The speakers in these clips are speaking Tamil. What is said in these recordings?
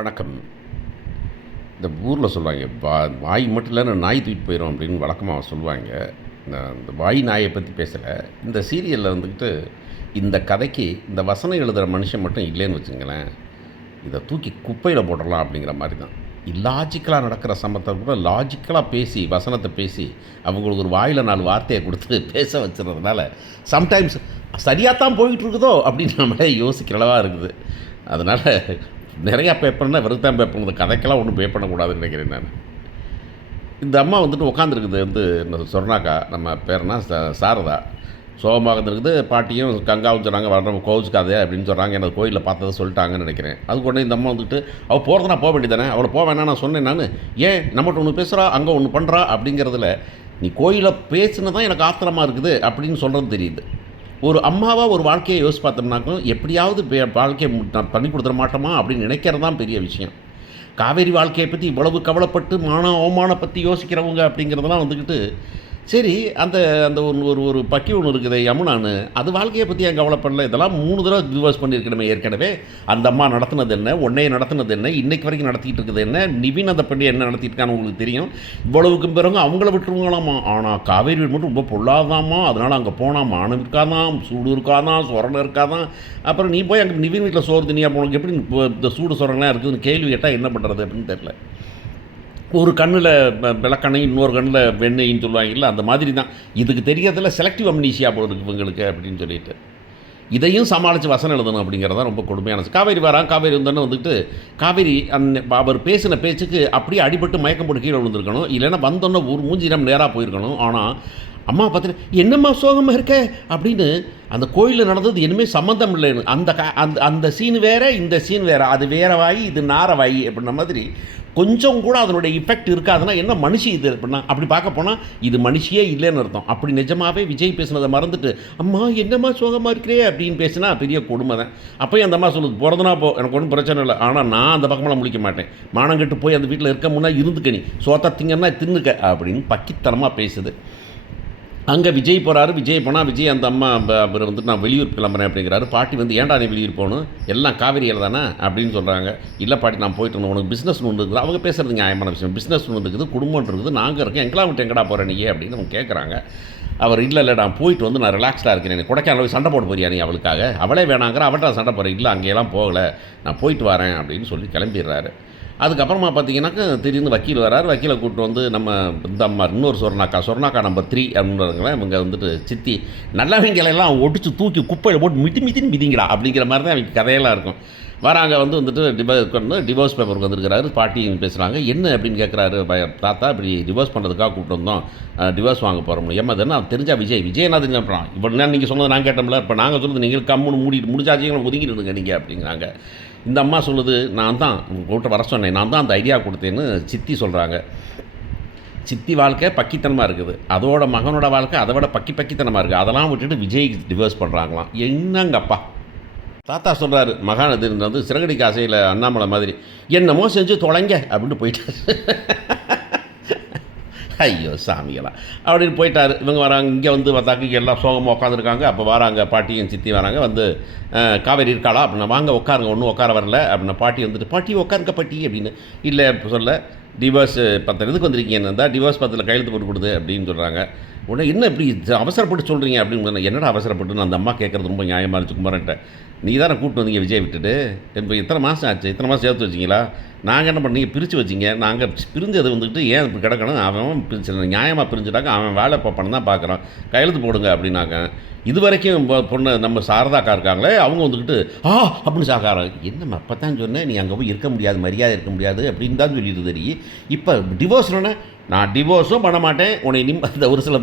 வணக்கம். இந்த ஊரில் சொல்லுவாங்க, வாய் மட்டும் இல்லைன்னா நாய் தூக்கிட்டு போயிடும் அப்படின்னு வழக்கமாக சொல்லுவாங்க. நான் இந்த வாய் நாயை பற்றி பேசலை. இந்த சீரியலில் வந்துக்கிட்டு இந்த கதைக்கு இந்த வசனம் எழுதுகிற மனுஷன் மட்டும் இல்லைன்னு வச்சுங்களேன், இதை தூக்கி குப்பையில் போட்டுடலாம் அப்படிங்கிற மாதிரி தான். இல்லாஜிக்கலாக நடக்கிற சம்பவத்தை கூட லாஜிக்கலாக பேசி வசனத்தை பேசி அவங்களுக்கு ஒரு வாயில் 4 வார்த்தையை கொடுத்து பேச வச்சுறதுனால சம்டைம்ஸ் சரியாக தான் போயிட்டு இருக்குதோ அப்படின்னு நம்மளே யோசிக்கிற அளவாக இருக்குது. அதனால் நிறையா பே பண்ணால் வெறும் தான் பே பண்ணுறது, கதைக்கெல்லாம் ஒன்றும் பே பண்ணக்கூடாதுன்னு நினைக்கிறேன் நான். இந்த அம்மா வந்துட்டு உட்காந்துருக்குது இந்த சொர்ணாக்கா, நம்ம பேர்னா சாரதா, சோகமாக இருந்துருக்குது. பாட்டியும் கங்காவும் சொன்னாங்க, வர கோவிச்சுக்காதே அப்படின்னு சொல்கிறாங்க. எனக்கு கோயிலில் பார்த்ததை சொல்லிட்டாங்கன்னு நினைக்கிறேன். அதுக்கு உடனே இந்த அம்மா வந்துட்டு அவள் போகிறதுனா போக வேண்டியதானே, அவளை போக வேணா நான் சொன்னேன். நான் ஏன் நம்மகிட்ட ஒன்று பேசுகிறா அங்கே ஒன்று பண்ணுறா அப்படிங்கிறதுல நீ கோயிலை பேசுனதான் எனக்கு ஆத்திரமாக இருக்குது அப்படின்னு சொல்கிறது தெரியுது. ஒரு அம்மாவாக ஒரு வாழ்க்கையை யோசிச்சு பார்த்தோம்னாக்கும் எப்படியாவது வாழ்க்கையை பண்ணி கொடுத்துட மாட்டோமா அப்படின்னு நினைக்கிறது தான் பெரிய விஷயம். காவேரி வாழ்க்கையை பற்றி இவ்வளவு கவலைப்பட்டு அவமானம் பற்றி யோசிக்கிறவங்க அப்படிங்கிறதெல்லாம் வந்துக்கிட்டு சரி. அந்த அந்த ஒரு பக்கி ஒன்று இருக்குது யமுனான்னு, அது வாழ்க்கையை பற்றி ஏன் கவலைப்படல? இதெல்லாம் 3 தடவை டிவோர்ஸ் பண்ணியிருக்கணுமே ஏற்கனவே. அந்த அம்மா நடத்துனது என்ன, உன்னையை நடத்துனது என்ன, இன்றைக்கு வரைக்கும் நடத்திட்டு இருக்குது என்ன, நிவின் அதை பண்ணி என்ன நடத்திட்டுருக்கான்னு உங்களுக்கு தெரியும். இவ்வளவுக்கும் பிறகு அவங்கள விட்டுருவாங்களாமா. ஆனால் காவேரி வீடு மட்டும் ரொம்ப பொல்லாதாமா, அதனால் அங்கே போனால் மானம் இருக்காதான், சூடு இருக்காதான், சொரணை இருக்காதான். அப்புறம் நீ போய் அங்கே நிவின் வீட்டில் சோறு தனியாக போனதுக்கு எப்படி இந்த சூடு சொரணெலாம் இருக்குதுன்னு கேள்வி கேட்டால் என்ன பண்ணுறது அப்படின்னு தெரில. ஒரு கண்ணில் விளக்கெண்ணெய், இன்னொரு கண்ணில் வெண்ணெய்ன்னு சொல்லுவாங்கல்ல, அந்த மாதிரி தான். இதுக்கு தெரியாததில்ல செலக்டிவ் அம்னீஷியா போல இருக்குது இவங்களுக்கு அப்படின்னு சொல்லிட்டு இதையும் சமாளித்து வசனம் எழுதணும் அப்படிங்கிறதான் ரொம்ப கொடுமையான. காவேரி வரான், காவேரி வந்தோன்னு வந்துட்டு காவேரி அவர் பேசின பேச்சுக்கு அப்படியே அடிபட்டு மயக்கம் போட்டு கீழே விழுந்திருக்கணும். இல்லைன்னா வந்தோன்னே ஒரு மூஞ்சி நம்ம நேராக போயிருக்கணும். ஆனால் அம்மா பார்த்துட்டு என்னம்மா சோகமாக இருக்க அப்படின்னு, அந்த கோயிலில் நடந்தது இனிமேல் சம்மந்தம் இல்லைன்னு, அந்த சீன் வேறு இந்த சீன் வேறு, அது வேற வாய் இது நார வாய் அப்படின்ன மாதிரி கொஞ்சம் கூட அதனுடைய இஃபெக்ட் இருக்காதுன்னா என்ன மனுஷி இது அப்படின்னா, அப்படி பார்க்க போனால் இது மனுஷியே இல்லைன்னு அர்த்தம். அப்படி நிஜமாகவே விஜய் பேசுனதை மறந்துட்டு அம்மா என்னம்மா சோகமாக இருக்கிறே அப்படின்னு பேசினா பெரிய கொடுமை தான். அப்போயும் அந்த அம்மா சொல்லுது பிறந்தனா போ, எனக்கு ஒன்றும் பிரச்சனை இல்லை, ஆனால் நான் அந்த பக்கமெல்லாம் முடிக்க மாட்டேன், மானங்கட்டு போய் அந்த வீட்டில் இருக்க முன்னா இருந்துக்க, நீ சோத்த திங்கன்னா தின்னுக்க அப்படின்னு பக்கித்தனமாக பேசுது. அங்கே விஜய் போகிறாரு. விஜய் போனால் விஜய் அந்த அம்மா அவர் வந்துட்டு நான் வெளியூர் கிளம்புறேன் அப்படிங்கிறாரு. பாட்டி வந்து ஏன்டா நீ வெளியூர் போகணும், எல்லாம் காவேரியில் தானே அப்படின்னு சொல்கிறாங்க. இல்லை பாட்டி நான் போயிட்டு இருந்தேன், உனக்கு பிஸ்னஸ் ஒன்று இருக்குது. அவங்க பேசுகிறது நியாயமான விஷயம், பிஸ்னஸ் ஒன்று இருக்குது, குடும்பம் இருக்குது, நாங்கள் இருக்கேன், எங்கெல்லாம் விட்டு எங்கடா போகிறேன் நீ அப்படின்னு அவங்க கேட்குறாங்க. அவர் இல்லை நான் போயிட்டு வந்து நான் ரிலாக்ஸ்டாக இருக்கிறேன், கொடைக்கானல் சண்டை போட போறியா நீ அவளுக்காக, அவளே வேணாங்கிற, அவள்கிட்ட சண்டை போகிறேன், இல்லை அங்கேயெல்லாம் போகலை நான் போயிட்டு வரேன் அப்படின்னு சொல்லி கிளம்பிடுறாரு. அதுக்கப்புறமா பார்த்தீங்கன்னாக்கா திடீர்னு வக்கீல் வராரு. வக்கீலை கூப்பிட்டு வந்து நம்ம இந்த அம்மா இன்னொரு சொர்ணாக்கா நம்பர் 3 அப்படின்றவங்கள இவங்க வந்துட்டு சித்தி நல்லவங்களெல்லாம் ஒடிச்சு தூக்கி குப்பையில் போட்டு மிதின்னு மிதிங்கடா அப்படிங்கிற மாதிரி தான் அவங்க கதையெல்லாம் இருக்கும். வராங்க வந்துட்டு டிவோர்ஸ் பேப்பருக்கு வந்திருக்கிறாரு. பாட்டின்னு பேசுகிறாங்க. என்ன அப்படின்னு கேட்குறாரு. தாத்தா இப்படி டிவோர்ஸ் பண்ணுறதுக்காக கூப்பிட்டு வந்தோம், டிவோர்ஸ் வாங்க போகிற முடியும். ஏமா தானே தெரிஞ்சா விஜய் என்ன தெரிஞ்சான், இவ்வளோ நேரம் நீங்கள் சொன்னது நான் கேட்டோம்ல, இப்போ நாங்கள் சொன்னது நீங்கள் கம்முன்னு மூடிட்டு முடிஞ்சாச்சிங்களை ஒதுங்கிடுங்க நீங்கள் அப்படிங்கிறாங்க. இந்த அம்மா சொல்லுது நான் தான் கூட்ட வர சொன்னேன், நான் தான் அந்த ஐடியா கொடுத்தேன்னு சித்தி சொல்கிறாங்க. சித்தி வாழ்க்கை பக்கித்தனமாக இருக்குது, அதோட மகனோட வாழ்க்கை அதை விட பக்கித்தனமாக இருக்குது. அதெல்லாம் விட்டுட்டு விஜய் டிவோர்ஸ் பண்ணுறாங்களாம். என்னங்கப்பா. தாத்தா சொல்கிறாரு மகான் இது வந்து சிறகடிக்கு ஆசையில் அண்ணாமலை மாதிரி என்னமோ செஞ்சு தொலைங்க அப்படின்னு போயிட்டார். ஐயோ சாமிகளா அப்படின்னு போயிட்டார். இவங்க வராங்க, இங்கே வந்து பார்த்தாக்கு எல்லாம் சோகமாக உட்காந்துருக்காங்க. அப்போ வராங்க பாட்டியும் சித்தி வராங்க. வந்து காவேரி இருக்காளா அப்படின்னா, வாங்க உட்காருங்க, ஒன்றும் உட்கார வரல அப்படின்னா. பாட்டி வந்துட்டு பாட்டி உட்காருங்க பாட்டி அப்படின்னு. இல்லை சொல்ல டிவோர்ஸ் பத்திரம் எதுக்கு வந்திருக்கீங்க, தான் டிவோர்ஸ் பத்திரத்தில் கையெழுத்து போட்டு கொடுது அப்படின்னு சொல்கிறாங்க. உடனே என்ன இப்படி அவசரப்பட்டு சொல்கிறீங்க அப்படின்னு. என்னடா அவசரப்பட்டுன்னு அந்த அம்மா கேட்குறது ரொம்ப நியாயமாக இருந்துச்சு. குமாரன்ட்ட நீ தானே கூப்பிட்டு வந்தீங்க விஜய் விட்டுட்டு, இப்போ இத்தனை மாதம் ஆச்சு, இத்தனை மாதம் சேர்த்து வச்சிங்களா, நாங்கள் என்ன பண்ண நீங்கள் பிரித்து வச்சிங்க, நாங்கள் பிரிஞ்சது வந்துக்கிட்டு ஏன் இப்படி கிடக்கணும், அவன் பிரிச்சு நியாயமாக பிரிஞ்சுட்டாங்க, அவன் வேலை பார்ப்பான்னு தான் பார்க்குறான், கையெழுத்து போடுங்க அப்படின்னாங்க. இது வரைக்கும் பொண்ணு நம்ம சாரதாக்கா இருக்காங்களே, அவங்க வந்துக்கிட்டு அப்படின்னு சாக்காரம். என்னம்மா அப்போ தான் சொன்னேன் நீ அங்கே போய் இருக்க முடியாது, மரியாதை இருக்க முடியாது அப்படின்னு தான் சொல்லிட்டு தெரியும். இப்போ டிவோர்ஸ்னா நான் டிவோர்ஸும் பண்ண மாட்டேன், உன்னை அந்த ஒரு சில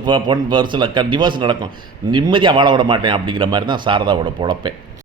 டிவோர்ஸ் நடக்கும், நிம்மதியாக வாழ விட மாட்டேன் அப்படிங்கிற மாதிரி தான் சாரதாவோட பொழப்பேன்.